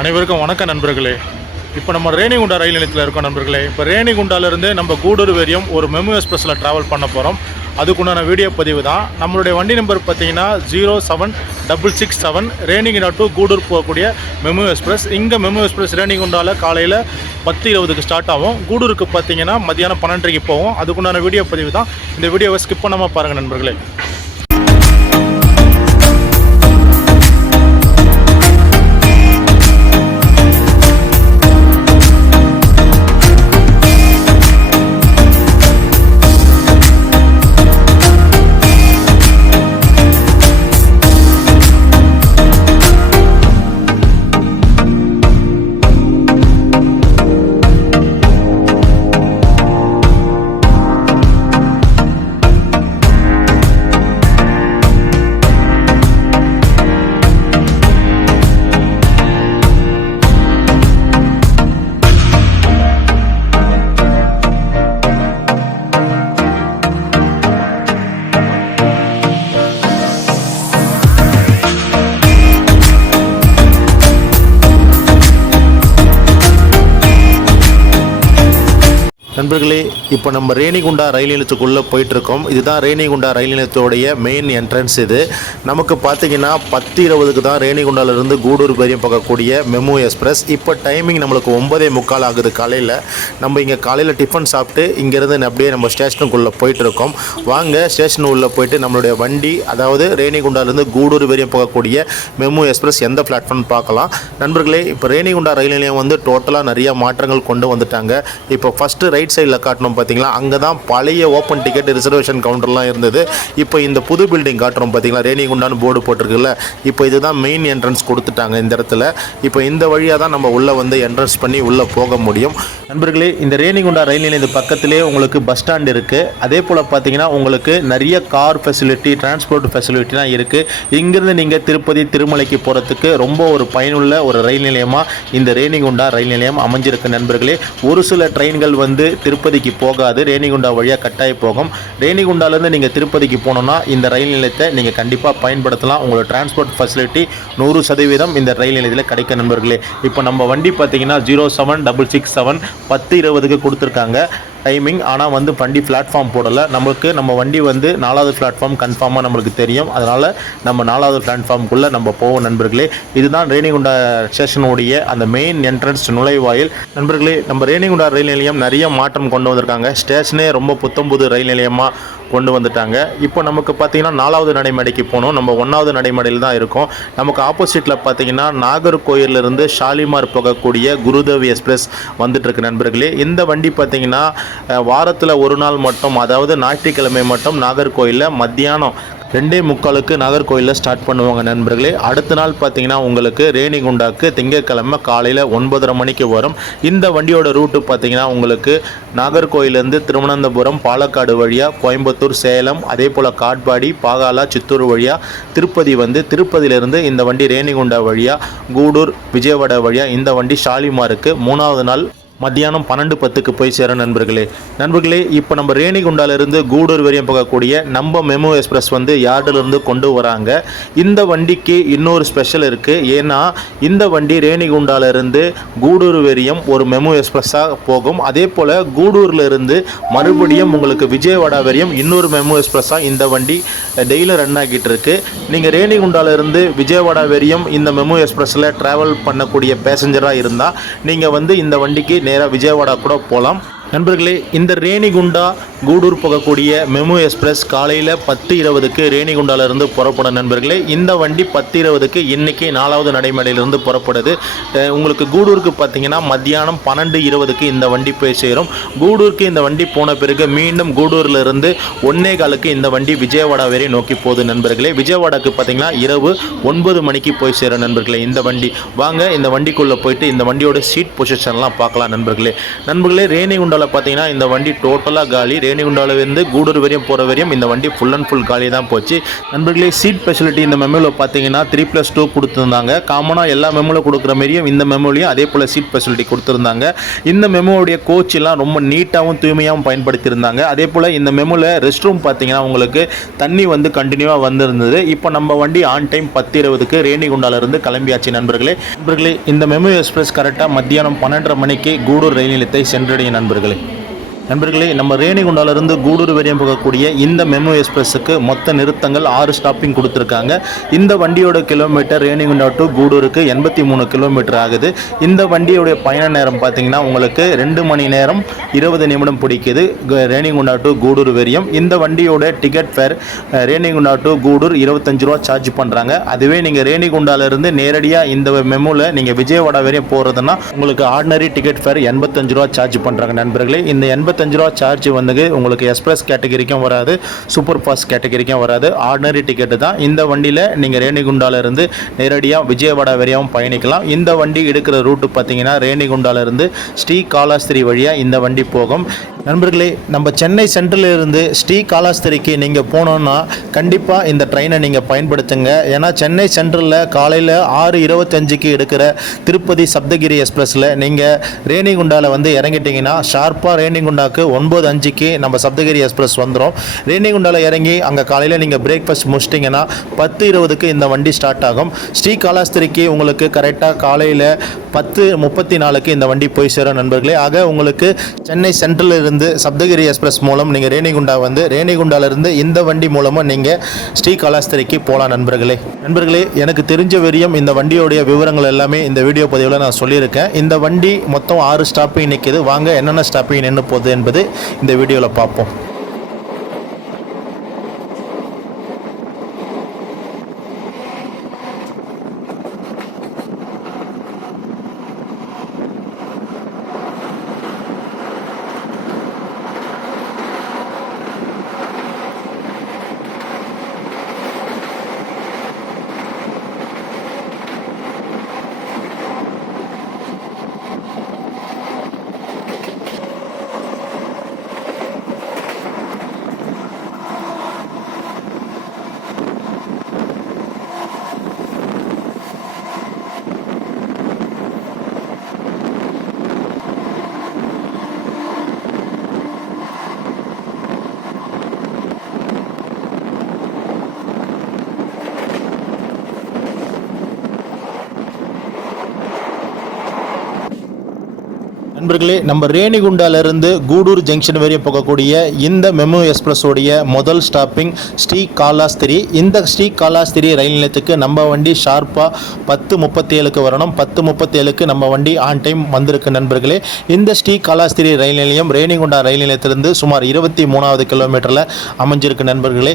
அனைவருக்கும் வணக்கம் நண்பர்களே. இப்போ நம்ம ரேணிகுண்டா ரயில் நிலையத்தில் இருக்கோம் நண்பர்களே. இப்போ ரேணிகுண்டாலேருந்து நம்ம கூடூர் வரையும் ஒரு மெமு எக்ஸ்பிரஸில் ட்ராவல் பண்ண போகிறோம். அதுக்குண்டான வீடியோ பதிவு தான். நம்மளுடைய வண்டி நம்பர் பார்த்தீங்கன்னா 07667 ரேணிகுண்டா டு கூடூர் போகக்கூடிய மெமு எக்ஸ்பிரஸ். இங்கே மெமு எக்ஸ்பிரஸ் ரேணிகுண்டாவில் காலையில் 10:20க்கு ஸ்டார்ட் ஆகும். கூடூருக்கு பார்த்தீங்கன்னா மத்தியானம் 12:30க்கு போகும். அதுக்குண்டான வீடியோ பதிவு தான். இந்த வீடியோவை ஸ்கிப் பண்ணாமல் பாருங்கள் நண்பர்களே. நண்பர்களே, இப்போ நம்ம ரேணிகுண்டா ரயில் நிலையத்துக்குள்ளே போயிட்டுருக்கோம். இதுதான் ரேணிகுண்டா ரயில் நிலையத்தோடைய மெயின் என்ட்ரன்ஸ். இது நமக்கு பார்த்தீங்கன்னா 10:20க்கு தான் ரேணிகுண்டாவிலேருந்து கூடூர் வரையும் போகக்கூடிய மெமு எக்ஸ்பிரஸ். இப்போ டைமிங் நம்மளுக்கு 9:45 ஆகுது காலையில். நம்ம இங்கே காலையில் டிஃபன் சாப்பிட்டு இங்கேருந்து அப்படியே நம்ம ஸ்டேஷனுக்குள்ளே போயிட்டுருக்கோம். வாங்க ஸ்டேஷன் உள்ளே போயிட்டு நம்மளுடைய வண்டி, அதாவது ரேணிகுண்டாவிலேருந்து கூடூர் வரையும் போகக்கூடிய மெமு எக்ஸ்பிரஸ் எந்த பிளாட்ஃபார்ம் பார்க்கலாம். நண்பர்களே, இப்போ ரேணிகுண்டா ரயில் நிலையம் வந்து டோட்டலாக நிறையா மாற்றங்கள் கொண்டு வந்துட்டாங்க. இப்போ ஃபஸ்ட்டு ரைட் சைடில் காட்டணும் பார்த்தீங்களா, அங்கே தான் பழைய ஓப்பன் டிக்கெட் ரிசர்வேஷன் கவுண்டர்லாம் இருந்தது. இப்போ இந்த புது பில்டிங் காட்டுறோம் பார்த்தீங்களா, ரேணிகுண்டான்னு போர்டு போட்டிருக்குல்ல, இப்போ இதுதான் மெயின் என்ட்ரன்ஸ் கொடுத்துட்டாங்க இந்த இடத்துல. இப்போ இந்த வழியாக தான் நம்ம உள்ளே வந்து என்ட்ரன்ஸ் பண்ணி உள்ளே போக முடியும். நண்பர்களே, இந்த ரேணிகுண்டா ரயில் நிலையம் பக்கத்திலே உங்களுக்கு பஸ் ஸ்டாண்ட் இருக்குது. அதே போல் பார்த்தீங்கன்னா உங்களுக்கு நிறைய கார் ஃபெசிலிட்டி, டிரான்ஸ்போர்ட் ஃபெசிலிட்டிலாம் இருக்குது. இங்கேருந்து நீங்கள் திருப்பதி, திருமலைக்கு போகிறதுக்கு ரொம்ப ஒரு பயனுள்ள ஒரு ரயில் நிலையமாக இந்த ரேணிகுண்டா ரயில் நிலையம் அமைஞ்சிருக்கு நண்பர்களே. ஒரு சில ட்ரெயின்கள் வந்து திருப்பதிக்கு போகாது, ரேணிகுண்டா வழியாக கட்டாய போகும். ரேணிகுண்டாலேருந்து நீங்கள் திருப்பதிக்கு போனோன்னா இந்த ரயில் நிலையத்தை நீங்கள் கண்டிப்பாக பயன்படுத்தலாம். உங்களோட டிரான்ஸ்போர்ட் ஃபெசிலிட்டி 100% இந்த ரயில் நிலையத்தில் கிடைக்கும் நண்பர்களே. இப்போ நம்ம வண்டி பார்த்தீங்கன்னா 07667 10:20க்கு கொடுத்துருக்காங்க டைமிங். ஆனால் வந்து வண்டி பிளாட்ஃபார்ம் போடலை. நம்ம வண்டி வந்து 4வது பிளாட்ஃபார்ம் கன்ஃபார்மாக நம்மளுக்கு தெரியும். அதனால் நம்ம 4வது பிளாட்ஃபார்முக்குள்ளே நம்ம போவோம் நண்பர்களே. இதுதான் ரேணிகுண்டா ஸ்டேஷனுடைய அந்த மெயின் என்ட்ரன்ஸ் நுழைவாயில். நண்பர்களே, நம்ம ரேணிகுண்டா ரயில் நிலையம் நிறைய மாற்றம் கொண்டு வந்திருக்காங்க. ஸ்டேஷனே ரொம்ப புத்தம்புது ரயில் நிலையமாக கொண்டு வந்துட்டாங்க. இப்போ நமக்கு பார்த்தீங்கன்னா 4வது நடைமேடைக்கு போகணும். நம்ம 1வது நடைமேடையில் தான் இருக்கோம். நமக்கு ஆப்போசிட்டில் பார்த்தீங்கன்னா நாகர்கோயிலிருந்து ஷாலிமார் போகக்கூடிய குருதேவி எக்ஸ்பிரஸ் வந்துட்டுருக்கு நண்பர்களே. இந்த வண்டி பார்த்தீங்கன்னா வாரத்தில் ஒரு நாள் மட்டும், அதாவது ஞாயிற்றுக்கிழமை மட்டும் நாகர்கோயிலில் மத்தியானம் 2:45க்கு நாகர்கோயிலில் ஸ்டார்ட் பண்ணுவாங்க நண்பர்களே. அடுத்த நாள் பார்த்தீங்கன்னா உங்களுக்கு ரேணிகுண்டாக்கு திங்கட்கிழமை காலையில் 9:30 மணிக்கு வரும். இந்த வண்டியோட ரூட்டு பார்த்தீங்கன்னா உங்களுக்கு நாகர்கோயிலேருந்து திருவனந்தபுரம், பாலக்காடு வழியாக கோயம்புத்தூர், சேலம், அதே போல் காட்பாடி, பாகாலா, சித்தூர் வழியாக திருப்பதி வந்து, திருப்பதியிலேருந்து இந்த வண்டி ரேணிகுண்டா வழியாக கூடூர், விஜயவாடா வழியாக இந்த வண்டி ஷாலிமாருக்கு 3வது நாள் மத்தியானம் 12:10க்கு போய் சேரும் நண்பர்களே. இப்போ நம்ம ரேணிகுண்டாவிலிருந்து கூடூர் வரையும் போகக்கூடிய நம்ம மெமு எக்ஸ்பிரஸ் வந்து யார்டிலிருந்து கொண்டு வராங்க. இந்த வண்டிக்கு இன்னொரு ஸ்பெஷல் இருக்குது. ஏன்னா இந்த வண்டி ரேணிகுண்டாவிலிருந்து கூடூர் வரையும் ஒரு மெமு எக்ஸ்பிரஸாக போகும். அதே போல் கூடூர்லேருந்து மறுபடியும் உங்களுக்கு விஜயவாடா வரையும் இன்னொரு மெமு எக்ஸ்பிரஸாக இந்த வண்டி டெய்லி ரன் ஆகிட்டு இருக்கு. நீங்கள் ரேணிகுண்டாவிலிருந்து விஜயவாடா வரையும் இந்த மெமு எக்ஸ்பிரஸில் ட்ராவல் பண்ணக்கூடிய பேசஞ்சராக இருந்தால் நீங்கள் வந்து இந்த வண்டிக்கு நேராக விஜயவாடா கூட போகலாம். நண்பர்களே, இந்த ரேணிகுண்டா கூடூர் போகக்கூடிய மெமு எக்ஸ்பிரஸ் காலையில் 10:20க்கு ரேணிகுண்டாவிலிருந்து புறப்படும் நண்பர்களே. இந்த வண்டி 10:20க்கு இன்றைக்கி 4வது நடைமேடையிலிருந்து புறப்படுது. உங்களுக்கு கூடூருக்கு பார்த்தீங்கன்னா மத்தியானம் 12:20க்கு இந்த வண்டி போய் சேரும். கூடூருக்கு இந்த வண்டி போன பிறகு மீண்டும் கூடூரிலிருந்து 1:15க்கு இந்த வண்டி விஜயவாடா வரை நோக்கி போகுது நண்பர்களே. விஜயவாடாக்கு பார்த்தீங்கன்னா இரவு 9 மணிக்கு போய் சேரும் நண்பர்களே இந்த வண்டி. வாங்க இந்த வண்டிக்குள்ளே போயிட்டு இந்த வண்டியோட சீட் பொசிஷன்லாம் பார்க்கலாம் நண்பர்களே. ரேணிகுண்டா ரேணிகுண்டாவில் பார்த்தீங்கன்னா இந்த வண்டி டோட்டலாக காலி. ரேணிகுண்டாவிலேருந்து கூடூர் வரையும் போகிற வரையும் இந்த வண்டி ஃபுல் அண்ட் ஃபுல் காலி தான் போச்சு நண்பர்களே. சீட் ஃபெசிலிட்டி இந்த மெமோவில் பார்த்தீங்கன்னா 3+2 கொடுத்துருந்தாங்க. காமனாக எல்லா மெமோவில் கொடுக்குற மாதிரியும் இந்த மெமோலையும் அதே போல் சீட் ஃபெசிலிட்டி கொடுத்துருந்தாங்க. இந்த மெமோவுடைய கோச் எல்லாம் ரொம்ப நீட்டாகவும் தூய்மையாகவும் பயன்படுத்தியிருந்தாங்க. அதே போல் இந்த மெமோவில் ரெஸ்ட் ரூம் பார்த்தீங்கன்னா உங்களுக்கு தண்ணி வந்து கண்டினியூவாக வந்திருந்தது. இப்போ நம்ம வண்டி ஆன் டைம் 10:20க்கு ரேணிகுண்டாவிலிருந்து கிளம்பியாச்சு நண்பர்களே. இந்த மெமோ எக்ஸ்பிரஸ் கரெக்டாக மத்தியானம் 12:30 மணிக்கு கூடூர் ரயில் நிலையத்தை சென்றடையும் நண்பர்களே. நம்ம ரேணிகுண்டாவிலிருந்து கூடூர் வரையும் போகக்கூடிய இந்த மெமோ எக்ஸ்பிரஸுக்கு மொத்த நிறுத்தங்கள் 6 ஸ்டாப்பிங் கொடுத்துருக்காங்க. இந்த வண்டியோட கிலோமீட்டர் ரேணிகுண்டா டு கூடூருக்கு 83 கிலோமீட்டர் ஆகுது. இந்த வண்டியோடைய பயண நேரம் பார்த்தீங்கன்னா உங்களுக்கு 2 மணி நேரம் 20 நிமிடம் பிடிக்குது ரேணிகுண்டா டு கூடூர் வரையும். இந்த வண்டியோட ticket fair Renigunta to Gudur 25 ரூபா சார்ஜ் பண்ணுறாங்க. அதுவே நீங்கள் ரேணிகுண்டாவிலிருந்து நேரடியாக இந்த மெமோவில் நீங்கள் விஜயவாடா வரையும் போகிறதுனா உங்களுக்கு ஆர்டினரி டிக்கெட் ஃபேர் 85 ரூபா சார்ஜ் பண்ணுறாங்க நண்பர்களே. இந்த 85 ரூபா சார்ஜ் வந்து உங்களுக்கு எக்ஸ்பிரஸ் கேட்டகரிக்கும் வராது, சூப்பர் ஃபாஸ்ட் கேட்டகரிக்கும் வராது. ஆர்டினரி டிக்கெட்டு தான். இந்த வண்டியில் நீங்கள் ரேணிகுண்டாவிலிருந்து நேரடியாக விஜயவாடா வரையும் பயணிக்கலாம். இந்த வண்டி எடுக்கிற ரூட்டு பார்த்தீங்கன்னா ரேணிகுண்டாவிலிருந்து ஸ்ரீகாళஹஸ்தி வழியாக இந்த வண்டி போகும் நண்பர்களே. நம்ம சென்னை சென்ட்ரலில் இருந்து ஸ்ரீகாளஹஸ்திக்கு நீங்கள் போனோன்னா கண்டிப்பாக இந்த ட்ரெயினை நீங்கள் பயன்படுத்துங்க. ஏன்னா சென்னை சென்ட்ரலில் காலையில் 6:25க்கு எடுக்கிற திருப்பதி சப்தகிரி எக்ஸ்பிரஸில் நீங்கள் ரேணிகுண்டாவில் வந்து இறங்கிட்டீங்கன்னா ஷார்ப்பாக ரேணிகுண்டாவுக்கு 9:05க்கு நம்ம சப்தகிரி எக்ஸ்பிரஸ் வந்துடும். ரேணிகுண்டாவில் இறங்கி அங்கே காலையில் நீங்கள் பிரேக்ஃபாஸ்ட் முடிச்சிட்டிங்கன்னா 10:20க்கு இந்த வண்டி ஸ்டார்ட் ஆகும். ஸ்ரீகாளஹஸ்திக்கு உங்களுக்கு கரெக்டாக காலையில் 10:34க்கு இந்த வண்டி போய் சேரும் நண்பர்களே. ஆக உங்களுக்கு சென்னை சென்ட்ரலில் இருந்து சப்தகிரி எக்ஸ்பிரஸ் மூலம் நீங்கள் ரேணிகுண்டாவிலிருந்து இந்த வண்டி மூலமாக நீங்கள் ஸ்ரீகாளஹஸ்திக்கு போகலாம் நண்பர்களே. எனக்கு தெரிஞ்ச வரையும் இந்த வண்டியோடைய விவரங்கள் எல்லாமே இந்த வீடியோ பதிவில் நான் சொல்லியிருக்கேன். இந்த வண்டி மொத்தம் 6 ஸ்டாப்பிங் நிற்கிது. வாங்க என்னென்ன ஸ்டாப்பிங் நின்று போகுது என்பது இந்த வீடியோவில் பார்ப்போம். நண்பர்களே, நம்ம ரேணிகுண்டாவிலிருந்து கூடூர் ஜங்ஷன் வரையும் போகக்கூடிய இந்த மெமோ எக்ஸ்பிரஸோடைய முதல் ஸ்டாப்பிங் ஸ்ரீகாளஹஸ்தி. இந்த ஸ்ரீகாளஹஸ்தி ரயில் நிலையத்துக்கு நம்ம வண்டி ஷார்ப்பாக 10:37க்கு வரணும். 10:37க்கு நம்ம வண்டி ஆன் டைம் வந்திருக்கு நண்பர்களே. இந்த ஸ்ரீகாளஹஸ்தி ரயில் நிலையம் ரேணிகுண்டா ரயில் நிலையத்திலிருந்து சுமார் 23வது கிலோமீட்டரில் அமைஞ்சிருக்கு நண்பர்களே.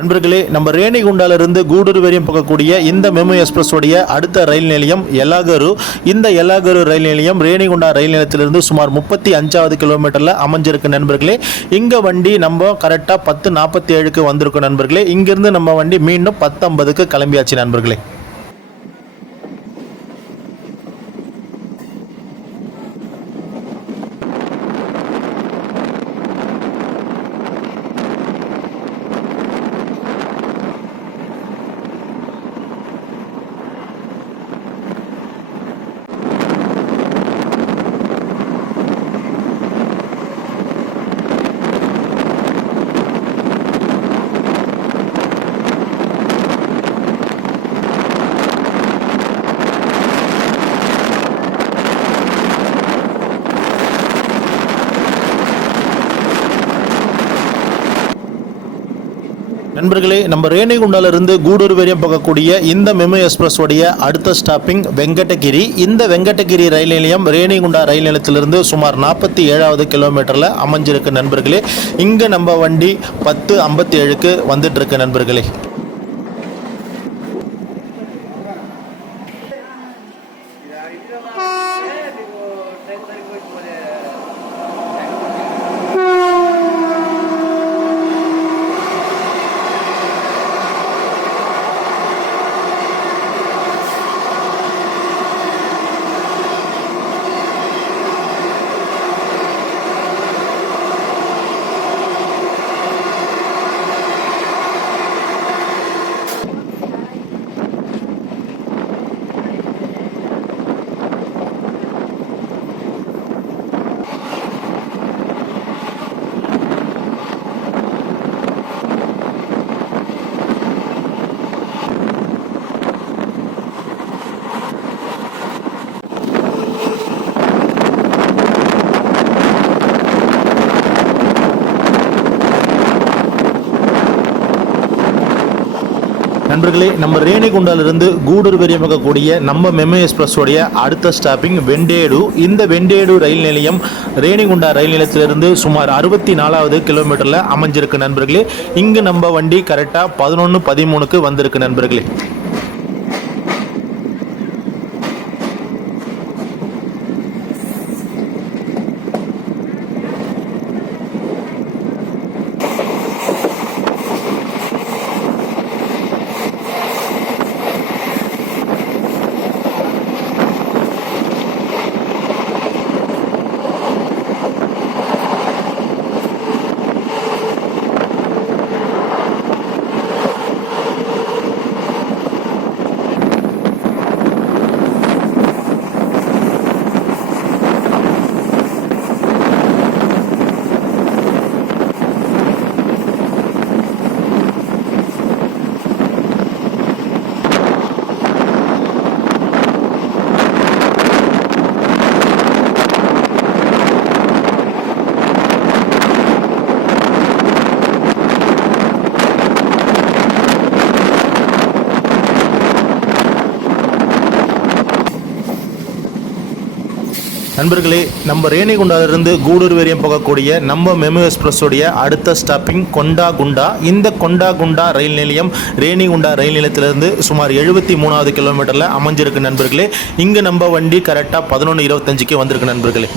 நண்பர்களே, நம்ம ரேணிகுண்டாவிலிருந்து கூடூர் வரையும் போகக்கூடிய இந்த மெமோ எக்ஸ்பிரஸ் உடைய அடுத்த ரயில் நிலையம் எலாகரு. இந்த எலாகரு ரயில் நிலையம் ரேணிகுண்டா ரயில் நிலையத்திலிருந்து சுமார் 35வது கிலோமீட்டரில் அமைஞ்சிருக்கு நண்பர்களே. இங்கே வண்டி நம்ம கரெக்டாக 10:47க்கு வந்திருக்கும் நண்பர்களே. இங்கிருந்து நம்ம வண்டி மீண்டும் 10:50க்கு கிளம்பியாச்சு நண்பர்களே. நண்பர்களே, நம்ம ரேணிகுண்டாலிருந்து கூடூர் வரையும் போகக்கூடிய இந்த மெமு எக்ஸ்பிரஸ் உடைய அடுத்த ஸ்டாப்பிங் வெங்கடகிரி. இந்த வெங்கடகிரி ரயில் நிலையம் ரேணிகுண்டா ரயில் நிலையத்திலிருந்து சுமார் 47வது கிலோமீட்டரில் அமைஞ்சிருக்கு நண்பர்களே. இங்கே நம்ம வண்டி 10:57க்கு வந்துட்டு இருக்கு நண்பர்களே. நண்பர்களே, நம்ம ரேணிகுண்டாலிருந்து கூடூர் வரையும் போகக்கூடிய நம்ம மெமு எக்ஸ்பிரஸ் உடைய அடுத்த ஸ்டாப்பிங் வெண்டேடு. இந்த வெண்டேடு ரயில் நிலையம் ரேணிகுண்டா ரயில் நிலையத்திலிருந்து சுமார் 64வது கிலோமீட்டரில் அமைஞ்சிருக்கு நண்பர்களே. இங்கு நம்ம வண்டி கரெக்டாக 11:13க்கு வந்திருக்கு நண்பர்களே. நண்பர்களே, நம்ம ரேணிகுண்டாலிருந்து கூடூர் வரையும் போகக்கூடிய நம்ம மெமு எக்ஸ்பிரஸ் உடைய அடுத்த ஸ்டாப்பிங் கொண்டாகுண்டா. இந்த கொண்டாகுண்டா ரயில் நிலையம் ரேணிகுண்டா ரயில் நிலையத்திலிருந்து சுமார் 73வது கிலோமீட்டரில் அமைஞ்சிருக்கு நண்பர்களே. இங்கு நம்ம வண்டி கரெக்டாக 11:25க்கு வந்திருக்கு நண்பர்களே.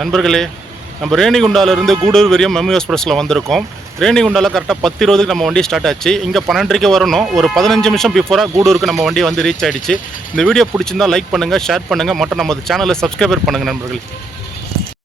நண்பர்களே, நம்ம ரேணிகுண்டாலிருந்து கூடூர் வரையும் மெமு எக்ஸ்பிரஸில் வந்திருக்கோம். ரேணிகுண்டாவில் கரெக்டாக 10:20க்கு நம்ம வண்டி ஸ்டார்ட் ஆச்சு. இங்கே 12:30க்கு வரணும். ஒரு 15 நிமிஷம் பிஃபோராக கூடூருக்கு நம்ம வண்டி வந்து ரீச் ஆகிடுச்சு. இந்த வீடியோ பிடிச்சிருந்தால் லைக் பண்ணுங்கள், ஷேர் பண்ணுங்கள், மற்றும் நம்ம சேனலை சப்ஸ்கிரைபர் பண்ணுங்கள் நண்பர்களே.